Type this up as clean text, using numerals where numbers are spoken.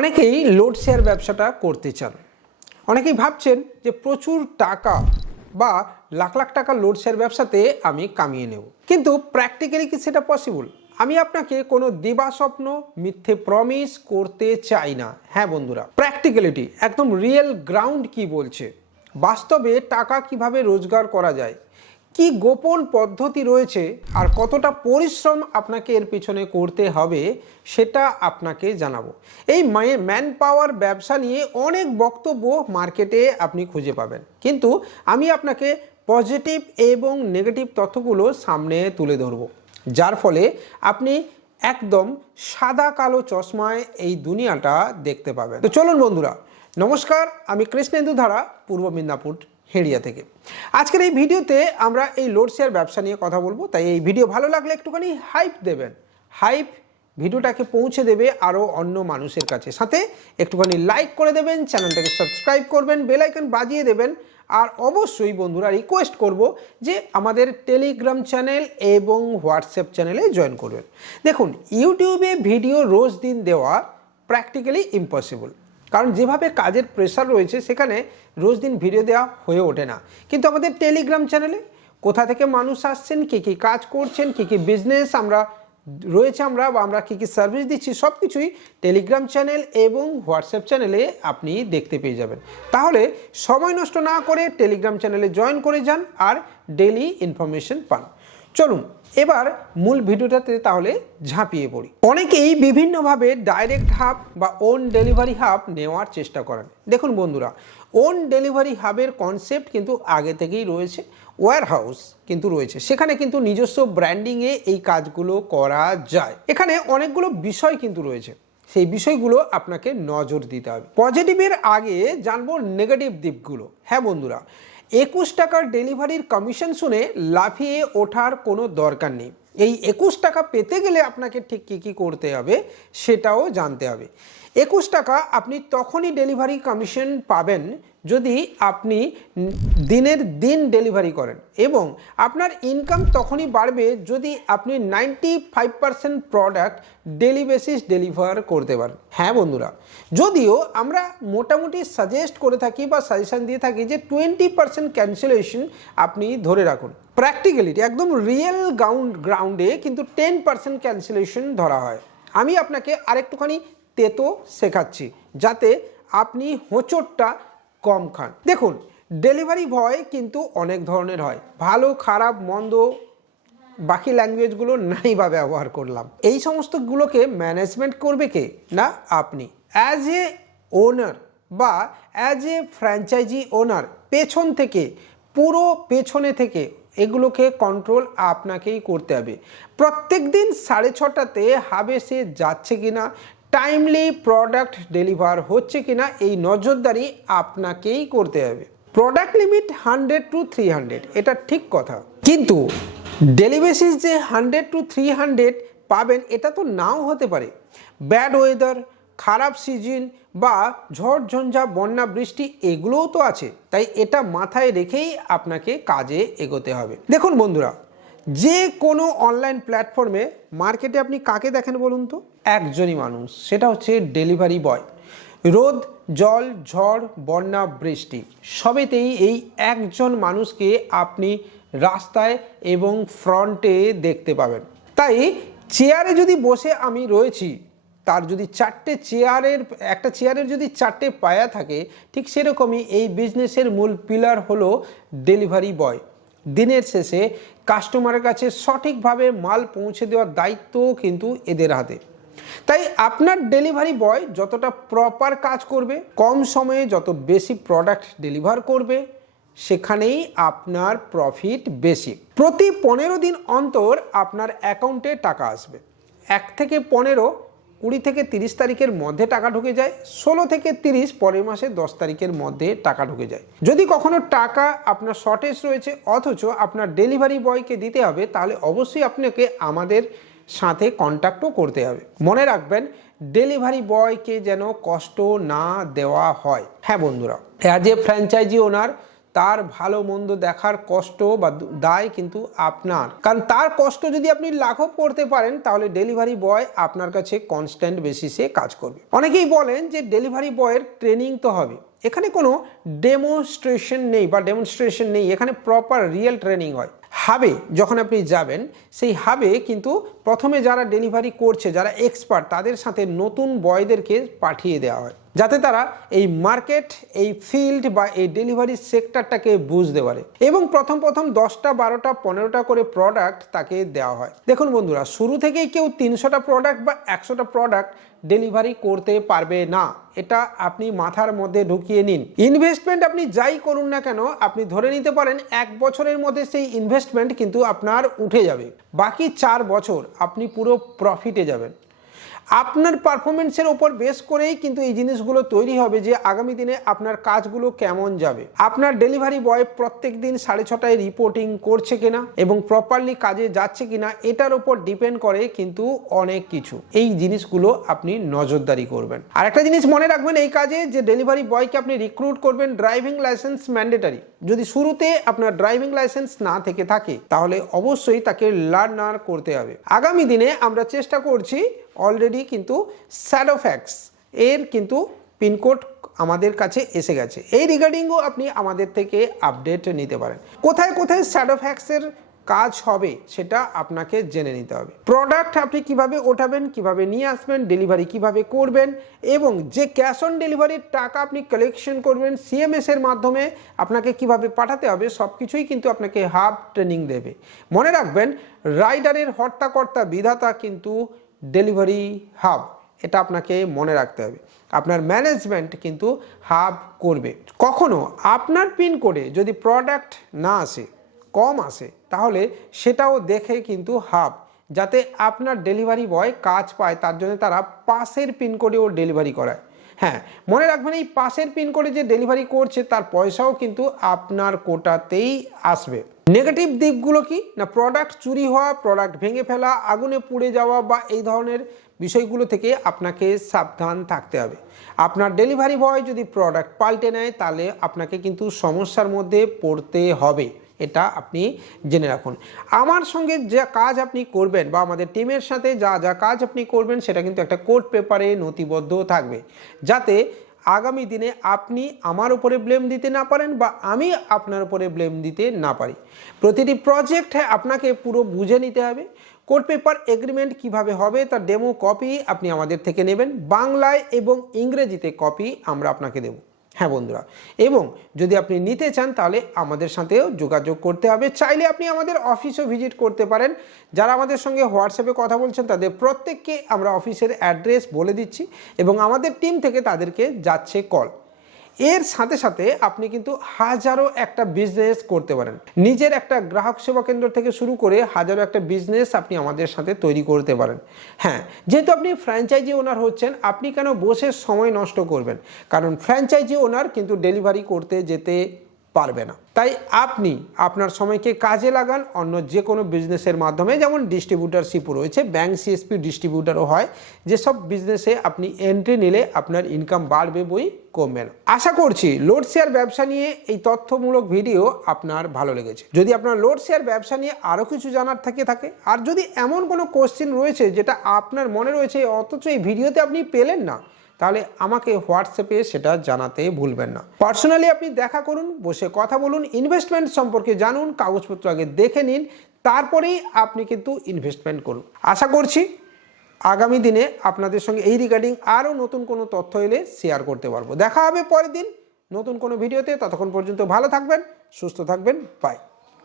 অনেকেই load share ব্যবসাটা করতে চান। অনেকেই ভাবছেন যে প্রচুর টাকা বা লাখ লাখ টাকা লোড শেয়ার ব্যবসাতে আমি কামিয়ে নেব, কিন্তু প্র্যাকটিক্যালি কি সেটা পসিবল? আমি আপনাকে কোনো দিবাস্বপ্ন মিথ্যে প্রমিস করতে চাই না। হ্যাঁ বন্ধুরা, প্র্যাকটিক্যালিটি একদম রিয়েল গ্রাউন্ড কি বলছে, বাস্তবে টাকা কিভাবে রোজগার করা যায়, কি গোপন পদ্ধতি রয়েছে আর কতটা পরিশ্রম আপনাকে এর পিছনে করতে হবে সেটা আপনাকে জানাবো। এই ম্যান পাওয়ার ব্যবসা নিয়ে অনেক বক্তব্য মার্কেটে আপনি খুঁজে পাবেন, কিন্তু আমি আপনাকে পজিটিভ এবং নেগেটিভ তথ্যগুলো সামনে তুলে ধরবো, যার ফলে আপনি একদম সাদা কালো চশমায় এই দুনিয়াটা দেখতে পাবেন। তো চলুন বন্ধুরা, নমস্কার, আমি কৃষ্ণেন্দু ধারা, পূর্ব মিদনাপুর হেড়িয়া থেকে। আজকের এই ভিডিওতে আমরা এই লোড শেয়ার ব্যবসা নিয়ে কথা বলবো, তাই এই ভিডিও ভালো লাগলে একটুখানি হাইপ দেবেন। হাইপ ভিডিওটাকে পৌঁছে দেবে আরও অন্য মানুষের কাছে, সাথে একটুখানি লাইক করে দেবেন, চ্যানেলটাকে সাবস্ক্রাইব করবেন, বেল আইকন বাজিয়ে দেবেন। আর অবশ্যই বন্ধুরা রিকোয়েস্ট করব যে আমাদের টেলিগ্রাম চ্যানেল এবং হোয়াটসঅ্যাপ চ্যানেলে জয়েন করবেন। দেখুন, ইউটিউবে ভিডিও রোজ দিন দেওয়া প্র্যাকটিক্যালি ইম্পসিবল, কারণ যেভাবে কাজের প্রেশার রয়েছে সেখানে রোজ দিন ভিডিও দেওয়া হয়ে ওঠে না। কিন্তু আমাদের টেলিগ্রাম চ্যানেলে কোথা থেকে মানুষ আসছেন, কী কী কাজ করছেন, কী কী বিজনেস আমরা কী কী সার্ভিস দিচ্ছি, সব কিছুই টেলিগ্রাম চ্যানেল এবং হোয়াটসঅ্যাপ চ্যানেলে আপনি দেখতে পেয়ে যাবেন। তাহলে সময় নষ্ট না করে টেলিগ্রাম চ্যানেলে জয়েন করে যান আর ডেইলি ইনফরমেশন পান। চলুন এবার মূল ভিডিওটাতে তাহলে ঝাঁপিয়ে পড়ি। অনেকেই বিভিন্নভাবে ডাইরেক্ট হাব বা ওন ডেলিভারি হাব নেওয়ার চেষ্টা করেন। দেখুন বন্ধুরা, ওন ডেলিভারি হাবের কনসেপ্ট কিন্তু আগে থেকেই রয়েছে, ওয়্যার হাউস কিন্তু রয়েছে, সেখানে কিন্তু নিজস্ব ব্র্যান্ডিংয়ে এই কাজগুলো করা যায়। এখানে অনেকগুলো বিষয় কিন্তু রয়েছে, সেই বিষয়গুলো আপনাকে নজর দিতে হবে। পজিটিভের আগে জানবো নেগেটিভ দিকগুলো। হ্যাঁ বন্ধুরা, 21 টাকার ডেলিভারির কমিশন শুনে লাফিয়ে ওঠার কোনো দরকার নেই। এই 21 টাকা পেতে গেলে আপনাকে ঠিক কী কী করতে হবে সেটাও জানতে হবে। 21 টাকা আপনি তখনই ডেলিভারি কমিশন পাবেন যদি আপনি দিনের দিন ডেলিভারি করেন, এবং আপনার ইনকাম তখনই বাড়বে যদি আপনি 95% প্রোডাক্ট ডেলি বেসিস ডেলিভার করতে পারেন। হ্যাঁ বন্ধুরা, যদিও আমরা মোটামুটি সাজেস্ট করে থাকি বা সাজেশন দিয়ে থাকি যে 20% ক্যান্সেলেশন আপনি ধরে রাখুন। প্র্যাকটিক্যালিটি একদম রিয়েল গ্রাউন্ডে কিন্তু 10% ক্যান্সেলেশন ধরা হয়। আমি আপনাকে আরেকটুখানি তেতো শেখাচ্ছি যাতে আপনি হোঁচটটা কম খান। দেখুন, ডেলিভারি বয় কিন্তু অনেক ধরনের হয়, ভালো খারাপ মন্দ, বাকি ল্যাঙ্গুয়েজগুলো নাই বা ব্যবহার করলাম। এই সমস্তগুলোকে ম্যানেজমেন্ট করবে কে? না আপনি। অ্যাজ এ ওনার বা অ্যাজ এ ফ্র্যাঞ্চাইজি ওনার পেছন থেকে, পুরো পেছনে থেকে এগুলোকে কন্ট্রোল আপনাকেই করতে হবে। প্রত্যেক দিন 6:30টাতে হাবে সে যাচ্ছে কিনা, টাইমলি প্রোডাক্ট ডেলিভার হচ্ছে কিনা, এই নজরদারি আপনাকেই করতে হবে। প্রোডাক্ট লিমিট 100 to 300, এটা ঠিক কথা, কিন্তু ডেলি বেসিস যে 100 to 300 পাবেন এটা তো নাও হতে পারে। ব্যাড ওয়েদার, খারাপ সিজন বা ঝড় ঝঞ্ঝা, বন্যা বৃষ্টি এগুলোও তো আছে, তাই এটা মাথায় রেখেই আপনাকে কাজে এগোতে হবে। দেখুন বন্ধুরা, যে কোনো অনলাইন প্ল্যাটফর্মে মার্কেটে আপনি কাকে দেখেন বলুন তো? একজনই মানুষ, সেটা হচ্ছে ডেলিভারি বয়। রোদ, জল, ঝড়, বন্যা, বৃষ্টি সবেতেই এই একজন মানুষকে আপনি রাস্তায় এবং ফ্রন্টে দেখতে পাবেন। তাই চেয়ারে যদি বসে আমি রয়েছি, তার যদি একটা চেয়ারের যদি 4টে পায়া থাকে, ঠিক সেরকমই এই বিজনেসের মূল পিলার হলো ডেলিভারি বয়। দিনের শেষে কাস্টমারের কাছে সঠিকভাবে মাল পৌঁছে দেওয়ার দায়িত্ব কিন্তু এদের হাতে। তাই আপনার ডেলিভারি বয় যতটা প্রপার কাজ করবে, কম সময়ে যত বেশি প্রোডাক্ট ডেলিভার করবে, সেখানেই আপনার প্রফিট বেশি। প্রতি 15 দিন অন্তর আপনার অ্যাকাউন্টে টাকা আসবে। 1 থেকে 15, 20 থেকে 30 তারিখের মধ্যে টাকা ঢুকে যায়, 16 থেকে 30 পরের মাসে 10 তারিখের মধ্যে টাকা ঢুকে যায়। যদি কখনো টাকা আপনার শর্টেজ রয়েছে অথচ আপনার ডেলিভারি বয়কে দিতে হবে, তাহলে অবশ্যই আপনাকে আমাদের সাথে কন্ট্যাক্টও করতে হবে। মনে রাখবেন, ডেলিভারি বয়কে যেন কষ্ট না দেওয়া হয়। হ্যাঁ বন্ধুরা, অ্যাজ এ ফ্র্যাঞ্চাইজি ওনার তার ভালো মন্দ দেখার কষ্ট বা দায় কিন্তু আপনার, কারণ তার কষ্ট যদি আপনি লাঘব করতে পারেন তাহলে ডেলিভারি বয় আপনার কাছে কনস্ট্যান্ট বেসিসে কাজ করবে। অনেকেই বলেন যে ডেলিভারি বয়ের ট্রেনিং তো হবে, এখানে কোনো ডেমনস্ট্রেশন নেই, এখানে প্রপার রিয়েল ট্রেনিং হয়। হাবে যখন আপনি যাবেন, সেই হাবে কিন্তু প্রথমে যারা ডেলিভারি করছে, যারা এক্সপার্ট, তাদের সাথে নতুন বয়দেরকে পাঠিয়ে দেওয়া হয় যাতে তারা এই মার্কেট, এই ফিল্ড বা এই ডেলিভারি সেক্টরটাকে বুঝতে পারে, এবং প্রথম 10টা 12টা 15টা করে প্রোডাক্ট তাকে দেওয়া হয়। দেখুন বন্ধুরা, শুরু থেকেই কেউ 300টা প্রোডাক্ট বা 100টা প্রোডাক্ট ডেলিভারি করতে পারবে না, এটা আপনি মাথার মধ্যে ঢুকিয়ে নিন। ইনভেস্টমেন্ট আপনি যাই করুন না কেন, আপনি ধরে নিতে পারেন 1 বছরের মধ্যে সেই ইনভেস্টমেন্ট কিন্তু আপনার উঠে যাবে, বাকি 4 বছর আপনি পুরো প্রফিটে যাবেন। আপনার পারফরমেন্সের ওপর বেস করেই কিন্তু এই জিনিসগুলো তৈরি হবে যে আগামী দিনে আপনার কাজগুলো কেমন যাবে। আপনার ডেলিভারি বয় প্রত্যেক দিন 6:30টায় রিপোর্টিং করছে কিনা এবং প্রপারলি কাজে যাচ্ছে কিনা, এটার উপর ডিপেন্ড করে কিন্তু অনেক কিছু। এই জিনিসগুলো আপনি নজরদারি করবেন। আর একটা জিনিস মনে রাখবেন এই কাজে, যে ডেলিভারি বয়কে আপনি রিক্রুট করবেন, ড্রাইভিং লাইসেন্স ম্যান্ডেটারি। যদি শুরুতে আপনার ড্রাইভিং লাইসেন্স না থেকে থাকে তাহলে অবশ্যই তাকে লার্নার করতে হবে। আগামী দিনে আমরা চেষ্টা করছি, অলরেডি কিন্তু শ্যাডোফ্যাক্স এর কিন্তু পিনকোড আমাদের কাছে এসে গেছে, এই রিগার্ডিংও আপনি আমাদের থেকে আপডেট নিতে পারেন। কোথায় কোথায় শ্যাডোফ্যাক্সের কাজ হবে সেটা আপনাকে জেনে নিতে হবে। প্রোডাক্ট আপনি কিভাবে ওঠাবেন, কিভাবে নিয়ে আসবেন, ডেলিভারি কিভাবে করবেন, এবং যে ক্যাশ অন ডেলিভারির টাকা আপনি কালেকশন করবেন সিএমএস এর মাধ্যমে আপনাকে কিভাবে পাঠাতে হবে, সব কিছুই কিন্তু আপনাকে হাব ট্রেনিং দেবে। মনে রাখবেন, রাইডারের হর্তাকর্তা বিধাতা কিন্তু ডেলিভারি হাব, এটা আপনাকে মনে রাখতে হবে। আপনার ম্যানেজমেন্ট কিন্তু হাব করবে। কখনো আপনার পিনকোডে যদি প্রোডাক্ট না আসে, কম আসে, তাহলে সেটাও দেখে কিন্তু হাব, যাতে আপনার ডেলিভারি বয় কাজ পায়, তার জন্য তারা পাশের পিনকোডেও ডেলিভারি করায়। হ্যাঁ, মনে রাখবেন এই পাশের পিনকোডে যে ডেলিভারি করছে তার পয়সাও কিন্তু আপনার কোটাতেই আসবে। নেগেটিভ দিকগুলো কি না, প্রোডাক্ট চুরি হওয়া, প্রোডাক্ট ভেঙে ফেলা, আগুনে পুড়ে যাওয়া বা এই ধরনের বিষয়গুলো থেকে আপনাকে সাবধান থাকতে হবে। আপনার ডেলিভারি বয় যদি প্রোডাক্ট পাল্টে নেয় তাহলে আপনাকে কিন্তু সমস্যার মধ্যে পড়তে হবে, এটা আপনি জেনে রাখুন। আমার সঙ্গে যা কাজ আপনি করবেন বা আমাদের টিমের সাথে যা যা কাজ আপনি করবেন সেটা কিন্তু একটা কোর্ট পেপারে নথিবদ্ধ থাকবে, যাতে আগামী দিনে আপনি আমার উপরে ব্লেম দিতে না পারেন বা আমি আপনার উপরে ব্লেম দিতে না পারি। প্রতিটি প্রজেক্ট আপনাকে পুরো বুঝে নিতে হবে। কোর্ট পেপার এগ্রিমেন্ট কিভাবে হবে তার ডেমো কপি আপনি আমাদের থেকে নেবেন, বাংলায় এবং ইংরেজিতে কপি আমরা আপনাকে দেব। হ্যাঁ বন্ধুরা, এবং যদি আপনি নিতে চান তাহলে আমাদের সাথেও যোগাযোগ করতে হবে। চাইলে আপনি আমাদের অফিসও ভিজিট করতে পারেন। যারা আমাদের সঙ্গে হোয়াটসঅ্যাপে কথা বলছেন তাদের প্রত্যেককে আমরা অফিসের অ্যাড্রেস বলে দিচ্ছি এবং আমাদের টিম থেকে তাদেরকে যাচ্ছে কল। এর সাথে সাথে আপনি কিন্তু হাজারো একটা বিজনেস করতে পারেন। নিজের একটা গ্রাহক সেবা কেন্দ্র থেকে শুরু করে হাজারো একটা বিজনেস আপনি আমাদের সাথে তৈরি করতে পারেন। হ্যাঁ, যেহেতু আপনি ফ্র্যাঞ্চাইজি ওনার হচ্ছেন, আপনি কেন বসে সময় নষ্ট করবেন? কারণ ফ্র্যাঞ্চাইজি ওনার কিন্তু ডেলিভারি করতে যেতে পারবে না। তাই আপনি আপনার সময়কে কাজে লাগান অন্য যে কোনো বিজনেসের মাধ্যমে, যেমন ডিস্ট্রিবিউটারশিপ রয়েছে, ব্যাংক সিএসপি ডিস্ট্রিবিউটারও হয়, যেসব বিজনেসে আপনি এন্ট্রি নিলে আপনার ইনকাম বাড়বে বই কমবে না। আশা করছি লোড শেয়ার ব্যবসা নিয়ে এই তথ্যমূলক ভিডিও আপনার ভালো লেগেছে। যদি আপনার লোড শেয়ার ব্যবসা নিয়ে আরও কিছু জানার থাকে, আর যদি এমন কোনো কোশ্চেন রয়েছে যেটা আপনার মনে রয়েছে অথচ এই ভিডিওতে আপনি পেলেন না, তাহলে আমাকে হোয়াটসঅ্যাপে সেটা জানাতে ভুলবেন না। পার্সোনালি আপনি দেখা করুন, বসে কথা বলুন, ইনভেস্টমেন্ট সম্পর্কে জানুন, কাগজপত্র আগে দেখে নিন, তারপরেই আপনি কিন্তু ইনভেস্টমেন্ট করুন। আশা করছি আগামী দিনে আপনাদের সঙ্গে এই রিগার্ডিং আরও নতুন কোনো তথ্য এলে শেয়ার করতে পারবো। দেখা হবে পরের দিন নতুন কোনো ভিডিওতে। ততক্ষণ পর্যন্ত ভালো থাকবেন, সুস্থ থাকবেন, বাই।